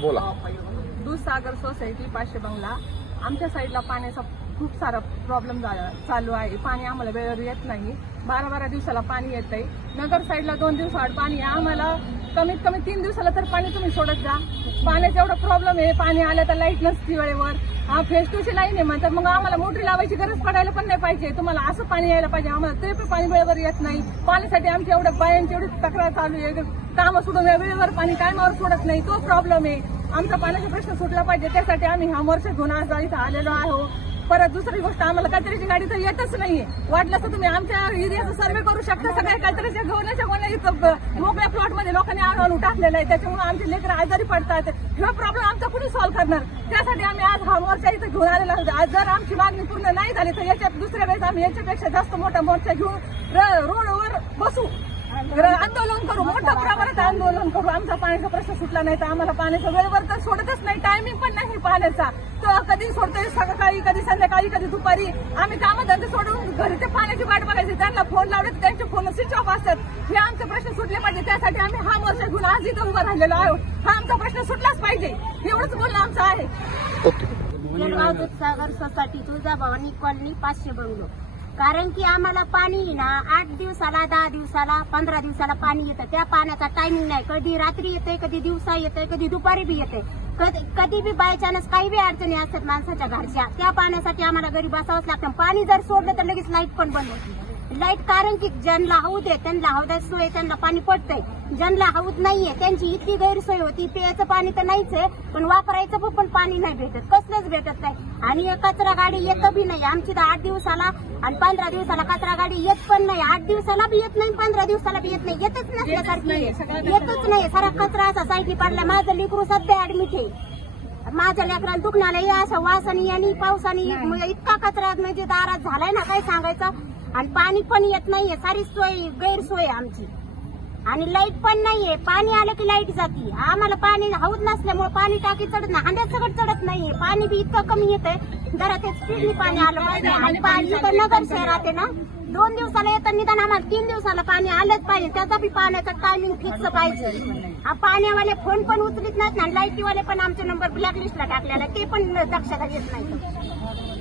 बोला. दूधसागर सोसायटी 500 बंगला. आमच्या साईडला पाण्याचा खूप सारा प्रॉब्लेम चालू आहे. पाणी आम्हाला वेळेवर येत नाही. 12-12 दिवसाला पाणी येत आहे. नगर साईडला 2 दिवसाआड पाणी आहे. आम्हाला कमीत कमी 3 दिवसाला तर पाणी तुम्ही सोडत जा. पाण्याचा एवढा प्रॉब्लेम आहे. पाणी आलं तर लाईट नसती वेळेवर. हा फेज 2ची लाईन आहे म्हणतात. मग आम्हाला मोटरी लावायची गरज पडायला पण नाही पाहिजे. तुम्हाला असं पाणी यायला पाहिजे. आम्हाला ते पण पाणी वेळेवर येत नाही. पाण्यासाठी आमच्या एवढ्या बायांची एवढी तक्रार चालू आहे. कामं सोडून वेळेवर पाणी टायमावर सोडत नाही. तो प्रॉब्लेम आहे. आमचा पाण्याचा प्रश्न सुटला पाहिजे. त्यासाठी आम्ही हा मोर्चा घेऊन आज इथं आलेलो आहोत. परत दुसरी गोष्ट, आम्हाला कचऱ्याची गाडी तर येतच नाहीये. वाटलं तर तुम्ही आमच्या एरियाचा सर्वे करू शकता. सगळ्या कचऱ्याच्या गोण्या मोकळ्या प्लॉटमध्ये लोकांनी आणून टाकलेलं आहे. त्याच्यामुळे आमचे लेकरं आजारी पडतात. हा प्रॉब्लेम आमचा कुणी सॉल्व्ह करणार? त्यासाठी आम्ही आज हा मोर्चा इथं घेऊन आलेला आहोत. आज जर आमची मागणी पूर्ण नाही झाली तर याच्यात दुसऱ्या वेळेस आम्ही याच्यापेक्षा जास्त मोठा मोर्चा घेऊन रोडवर बसू, आंदोलन करू, मोठ्या प्रमाणात आंदोलन करू. आमचा पाण्याचा प्रश्न सुटला नाही तर आम्हाला पाण्याचा वेळेवर तर सोडतच नाही. टायमिंग पण नाही पाण्याचा. तर कधी सोडतोय सकाळी, कधी संध्याकाळी, कधी दुपारी. आम्ही कामधंदे सोडून घरी ते पाण्याची वाट बघायची. त्यांना फोन लावले तर त्यांचे फोन स्विच ऑफ असतात. हे आमचे प्रश्न सुटले पाहिजे. त्यासाठी आम्ही हा मोर्चा घेऊन आज इथं उभा राहिलेलो आहोत. हा आमचा प्रश्न सुटलाच पाहिजे. एवढंच बोलणं आमचं आहे. Jalgaon Dudhsagar society, Tuljabhavani colony, 500 bungalow. कारण की आम्हाला पाणी ना 8 दिवसाला, 10 दिवसाला, 15 दिवसाला पाणी येतं. त्या पाण्याचा टायमिंग नाही. कधी रात्री येते, कधी दिवसा येते, कधी दुपारी बी येते. कधी बी बाय चान्स काही बी अडचणी असतात माणसाच्या घरच्या. त्या पाण्यासाठी आम्हाला घरी बसावंच लागतं. पाणी जर सोडलं तर लगेच लाईट पण बंद होती. लाईट कारण की ज्यांना हौद आहे त्यांना हौदाची सोय, त्यांना पाणी पडतंय. ज्यांना हौद नाहीये त्यांची इतकी गैरसोय होती. प्यायचं पाणी तर नाहीच आहे, पण वापरायचं पण पाणी नाही भेटत. कसलंच भेटत नाही. आणि कचरा गाडी येत बी नाही. आमची तर 8 दिवसाला आणि 15 दिवसाला कचरा गाडी येत पण नाही. 8 दिवसाला बी येत नाही, 15 दिवसाला बी येत नाही. येतच नसल्यासारखी येतच नाही. सारा कचरा असा साईडली पडला. माझं लेकरू सध्या ऍडमिट आहे. माझ्या लेकराला दुखण्याला अशा वासानी आणि पावसानी इतका कचरा म्हणजे दारात झालाय ना, काय सांगायचं. आणि पाणी पण येत नाहीये. सारी सोय गैरसोय आमची. आणि लाईट पण नाहीये. पाणी आलं की लाईट जाती. आम्हाला पाणी हौद नसल्यामुळे पाणी टाकी चढत नाही. हांड्यात सगळं चढत नाहीये. पाणी बी इतकं कमी येतंय. जरा ते स्पीडनी पाणी आलं पाहिजे. आणि पाणी तर नगर शहरात आहे ना, 2 दिवसाला येतं निदान. आम्हाला 3 दिवसाला पाणी आलंच पाहिजे. त्याचा बी पाण्याचा टायमिंग फिक्स पाहिजे. पाण्यावाले फोन पण उचलित नाहीत ना. लाईटीवाले पण आमचे नंबर ब्लॅकलिस्टला टाकलेला, ते पण दक्षता घेत नाही.